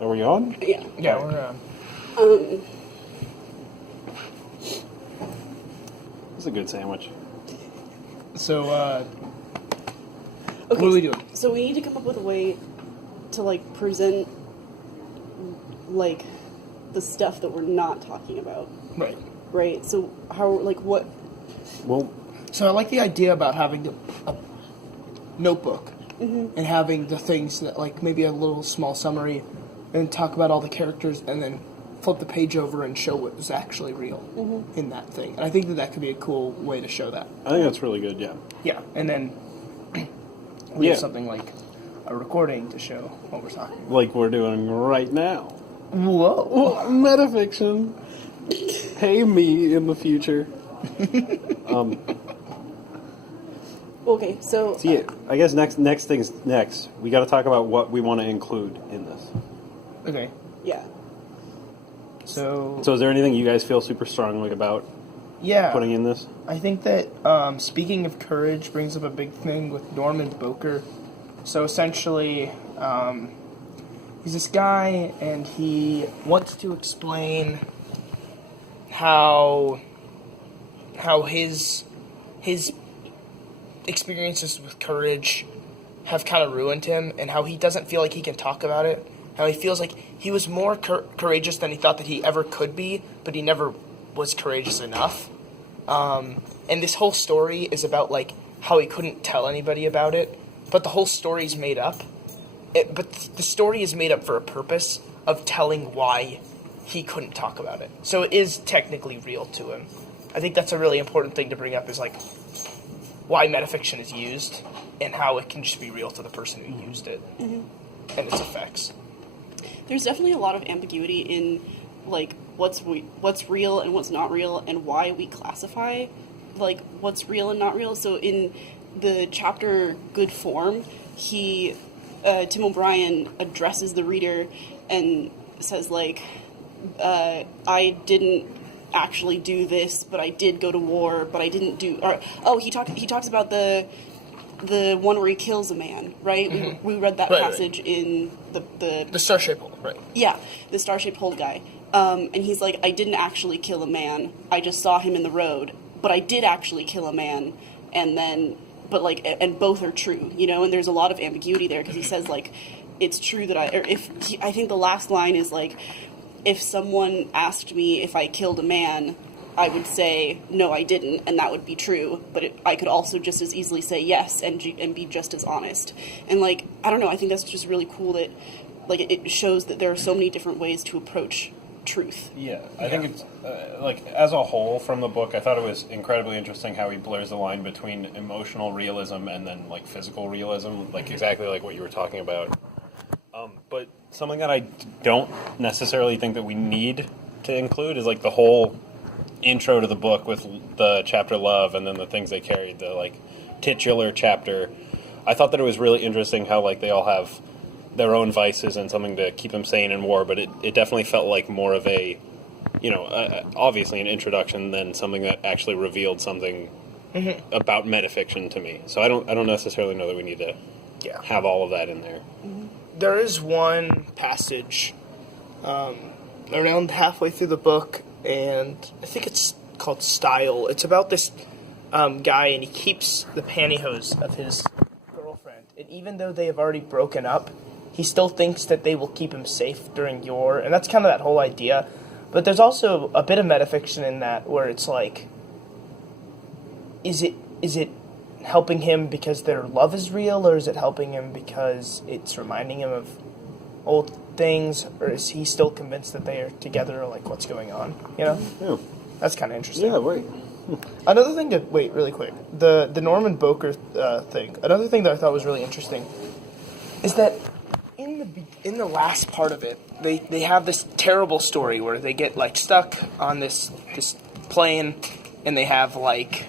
Are we on? Yeah. Yeah, we're It's a good sandwich. So, Okay, what are we doing? So we need to come up with a way to, like, present, like, the stuff that we're not talking about. Right. Right? So how, like, what... Well, So I like the idea about having a notebook and having the things that, like, maybe a little small summary and talk about all the characters and then flip the page over and show what was actually real in that thing. And I think that could be a cool way to show that. I think that's really good, yeah. Yeah, and then we have something like a recording to show what we're talking about. Like we're doing right now. Whoa. Oh, Metafiction. Hey, me in the future. Okay, so... See, I guess next thing's next. We got to talk about what we want to include in this. Okay. Yeah. So is there anything you guys feel super strongly about putting in this? I think that speaking of courage brings up a big thing with Norman Boker. So essentially, he's this guy, and he wants to explain how his experiences with courage have kind of ruined him, and how he doesn't feel like he can talk about it. How he feels like he was more courageous than he thought that he ever could be, but he never was courageous enough. And this whole story is about, like, how he couldn't tell anybody about it, but the whole story's made up. But the story is made up for a purpose of telling why he couldn't talk about it. So it is technically real to him. I think that's a really important thing to bring up, is, like, why metafiction is used and how it can just be real to the person who used it and its effects. There's definitely a lot of ambiguity in, like, what's real and what's not real, and why we classify, like, what's real and not real. So in the chapter Good Form, Tim O'Brien addresses the reader and says, like, I didn't actually do this, but I did go to war, but I didn't do... he talks about the one where he kills a man, right? We read that passage in The star-shaped hole, right? Yeah, the star-shaped hole guy. And he's like, I didn't actually kill a man. I just saw him in the road. But I did actually kill a man. And then, but, like, and both are true, you know? And there's a lot of ambiguity there, because he says, like, it's true that I think the last line is, like, if someone asked me if I killed a man, I would say, no, I didn't, and that would be true. But I could also just as easily say yes and be just as honest. And, like, I don't know, I think that's just really cool that, like, it shows that there are so many different ways to approach truth. Yeah, I think it's, like, as a whole from the book, I thought it was incredibly interesting how he blurs the line between emotional realism and then, like, physical realism, like, exactly like what you were talking about. But something that I don't necessarily think that we need to include is, like, the whole intro to the book with the chapter Love and then the things they carried, the, like, titular chapter. I thought that it was really interesting how, like, they all have their own vices and something to keep them sane in war, but it definitely felt like more of a, you know, obviously an introduction than something that actually revealed something about metafiction to me. So I don't necessarily know that we need to have all of that in there. There is one passage around halfway through the book, and I think it's called Style. It's about this guy, and he keeps the pantyhose of his girlfriend. And even though they have already broken up, he still thinks that they will keep him safe during war. And that's kind of that whole idea. But there's also a bit of metafiction in that, where it's like, is it helping him because their love is real, or is it helping him because it's reminding him of old things, or is he still convinced that they are together, or, like, what's going on, you know? Yeah. That's kind of interesting. Yeah, right. Another thing to... Wait, really quick. The Norman Boker thing. Another thing that I thought was really interesting is that in the last part of it, they have this terrible story where they get, like, stuck on this plane, and they have, like...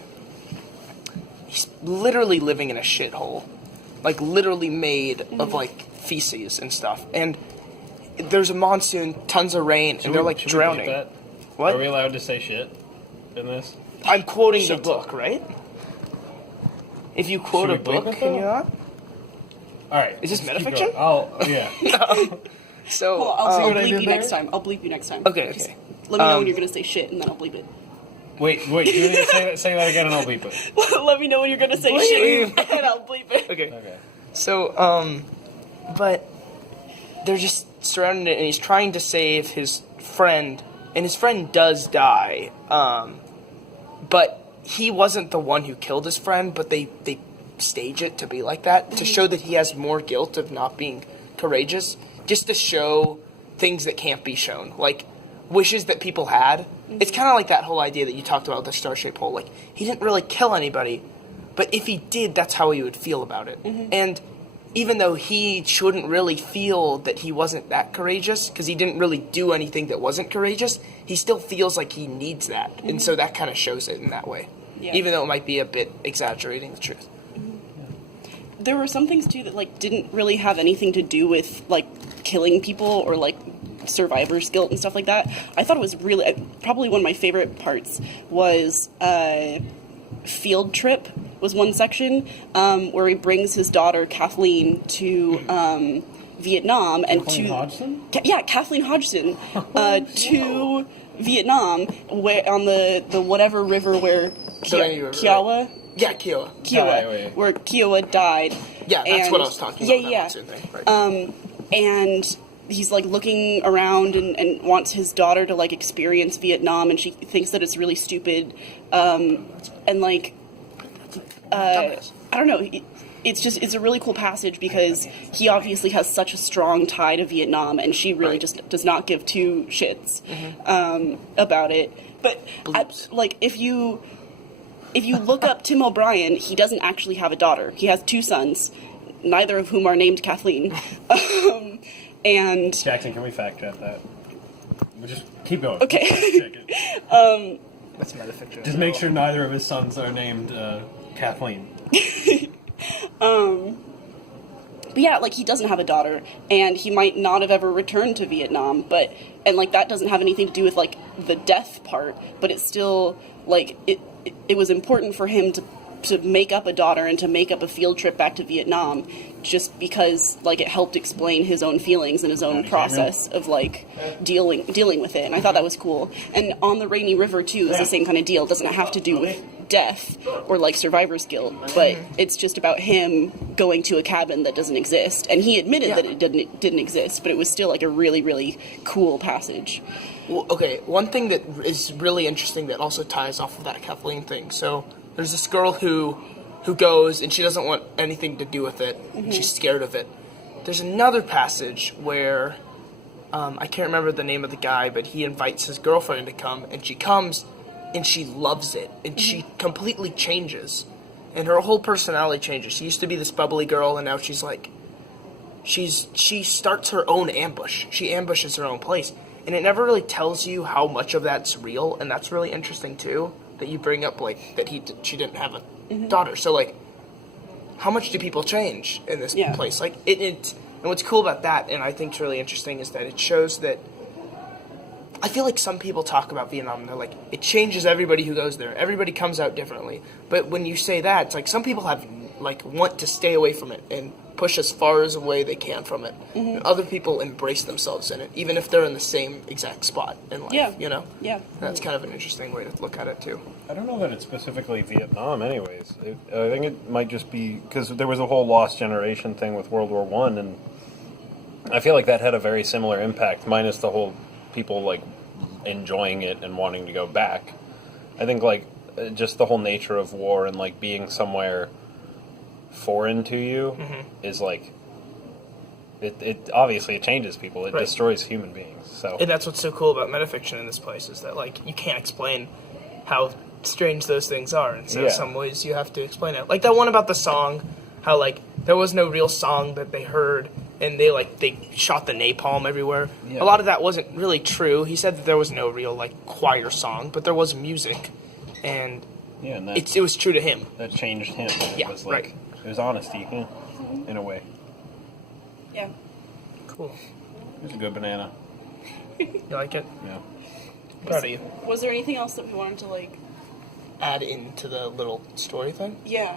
He's literally living in a shithole. Like, literally made of, like, feces and stuff. And there's a monsoon, tons of rain, and they're, like, drowning. What? Are we allowed to say shit in this? I'm quoting the book, right? If you quote a book, can you not? All right. Is this metafiction? Oh, yeah. So, Well, I'll what I bleep did you there? next time. I'll bleep you next time. Okay, Just okay. let me know when you're gonna say shit, and then I'll bleep it. Wait, you need to say that again and I'll bleep it. Let me know when you're gonna say shit, and I'll bleep it. okay. Okay. So, but they're just surrounding it, and he's trying to save his friend, and his friend does die. But he wasn't the one who killed his friend, but they stage it to be like that, to show that he has more guilt of not being courageous, just to show things that can't be shown, like wishes that people had. It's kind of like that whole idea that you talked about with the star-shaped hole. Like, he didn't really kill anybody, but if he did, that's how he would feel about it. And even though he shouldn't really feel that he wasn't that courageous, because he didn't really do anything that wasn't courageous, he still feels like he needs that. And so that kind of shows it in that way. Yeah. Even though it might be a bit exaggerating the truth. There were some things too that like didn't really have anything to do with like killing people or like survivor's guilt and stuff like that. I thought it was really probably one of my favorite parts was field trip was one section where he brings his daughter Kathleen to Vietnam and Kathleen Hodgson? Kathleen Hodgson to Vietnam where on the whatever river where Kiowa. Yeah, Kiowa. Right. Where Kiowa died. Yeah, that's what I was talking about. Yeah. Right. And he's like looking around and wants his daughter to like experience Vietnam, and she thinks that it's really stupid. And like, I don't know. It's a really cool passage because he obviously has such a strong tie to Vietnam, and she really just does not give two shits about it. But if you look up Tim O'Brien, he doesn't actually have a daughter. He has two sons, neither of whom are named Kathleen. And Jackson, can we fact check that? We'll just keep going. Okay. Check it. That's Metafiction. Just make sure neither of his sons are named Kathleen. But yeah, like he doesn't have a daughter, and he might not have ever returned to Vietnam, and like that doesn't have anything to do with like the death part, but it's still like it was important for him to make up a daughter and to make up a field trip back to Vietnam, just because like it helped explain his own feelings and his own process of like dealing with it, and I thought that was cool. And on the Rainy River too is the same kind of deal. It doesn't have to do with death or like survivor's guilt, but it's just about him going to a cabin that doesn't exist, and he admitted that it didn't exist, but it was still like a really, really cool passage. Well, okay, one thing that is really interesting that also ties off of that Kathleen thing. So there's this girl who goes and she doesn't want anything to do with it. And she's scared of it. There's another passage where I can't remember the name of the guy, but he invites his girlfriend to come, and she comes and she loves it, and she completely changes, and her whole personality changes. She used to be this bubbly girl, and now she's like, she starts her own ambush. She ambushes her own place, and it never really tells you how much of that's real, and that's really interesting too. That you bring up like that she didn't have a daughter. So like, how much do people change in this place? Like it. And what's cool about that, and I think is really interesting, is that it shows that. I feel like some people talk about Vietnam and they're like, it changes everybody who goes there. Everybody comes out differently. But when you say that, it's like some people want to stay away from it and push as far as away they can from it. And other people embrace themselves in it, even if they're in the same exact spot in life, you know? Yeah. And that's kind of an interesting way to look at it, too. I don't know that it's specifically Vietnam anyways. I think it might just be, because there was a whole lost generation thing with World War I, and I feel like that had a very similar impact, minus the whole people like enjoying it and wanting to go back. I think like just the whole nature of war and like being somewhere foreign to you is like it obviously it changes people. It destroys human beings. So and that's what's so cool about metafiction in this place, is that like you can't explain how strange those things are, and so in some ways you have to explain it. Like that one about the song, how like there was no real song that they heard, and they shot the napalm everywhere. Yeah. A lot of that wasn't really true. He said that there was no real like choir song, but there was music, and it was true to him. That changed him. It was like it was honesty, in a way. Yeah. Cool. It was a good banana. You like it? Yeah. Proud of you. Was there anything else that we wanted to like add into the little story thing? Yeah.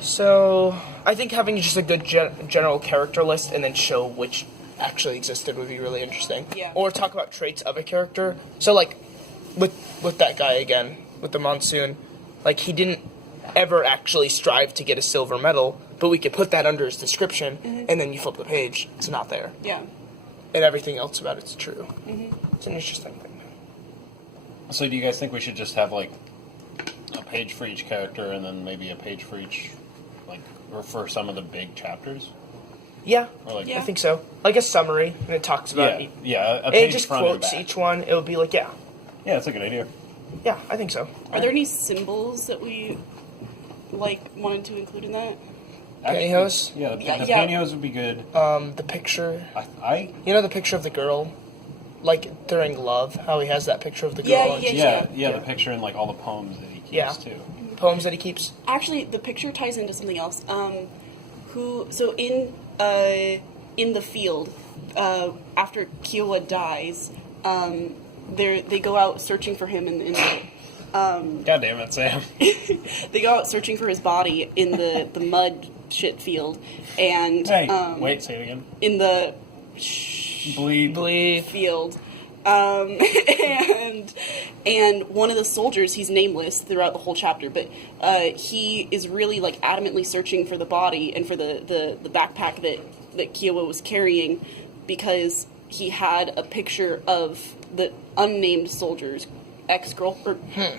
So, I think having just a good general character list and then show which actually existed would be really interesting. Yeah. Or talk about traits of a character. So, like, with that guy again, with the Monsoon, like, he didn't ever actually strive to get a silver medal, but we could put that under his description, and then you flip the page, it's not there. Yeah. And everything else about it's true. It's an interesting thing. So do you guys think we should just have, like, a page for each character and then maybe a page for each, like, or for some of the big chapters? Yeah, Or like, Yeah. I think so. Like a summary, and it talks about a and page it just front and quotes back. each one. It would be like, yeah, Yeah, that's a good idea. yeah, I think so. Are there any symbols that we like wanted to include in that? Pantyhose? Yeah, the Yeah. pantyhose would be good. The picture, I you know, the picture of the girl, like during Love, how he has that picture of the girl. Yeah, and yeah, she's- yeah, yeah. the picture and like all the poems that he keeps Yeah. too. Poems that he keeps. Actually, the picture ties into something else. So in the field, after Kiowa dies, they go out searching for him in the God damn it, Sam. they go out searching for his body in the mud shit field, and Hey, wait, say it again. in the Bleed. field. And one of the soldiers, he's nameless throughout the whole chapter, but he is really like adamantly searching for the body and for the backpack that Kiowa was carrying, because he had a picture of the unnamed soldier's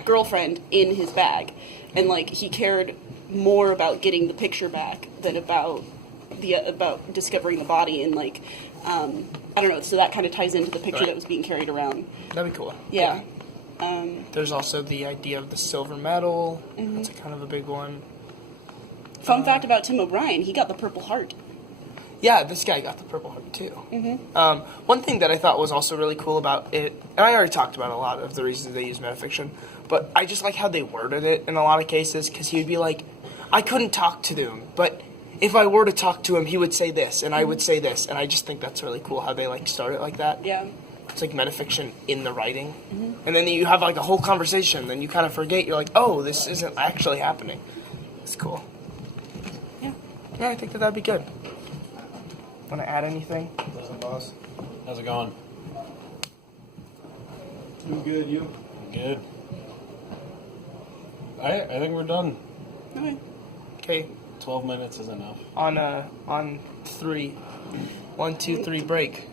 girlfriend in his bag, and like he cared more about getting the picture back than about discovering the body, and like I don't know. So that kind of ties into the picture Right. that was being carried around. That'd be cool. Yeah. There's also the idea of the silver medal. That's a kind of a big one. Fun fact about Tim O'Brien: he got the Purple Heart. Yeah, this guy got the Purple Heart too. One thing that I thought was also really cool about it, and I already talked about a lot of the reasons they use metafiction, but I just like how they worded it in a lot of cases, because he would be like, I couldn't talk to them, but if I were to talk to him, he would say this, and I would say this, and I just think that's really cool how they like start it like that. Yeah. It's like metafiction in the writing. And then you have like a whole conversation, then you kind of forget, you're like, oh, this isn't actually happening. It's cool. Yeah. Yeah, I think that'd be good. Want to add anything? Listen, boss. How's it going? Doing good, you? Good. I think we're done. Okay. Okay, 12 minutes is enough. on 3. 1, 2, 3, break.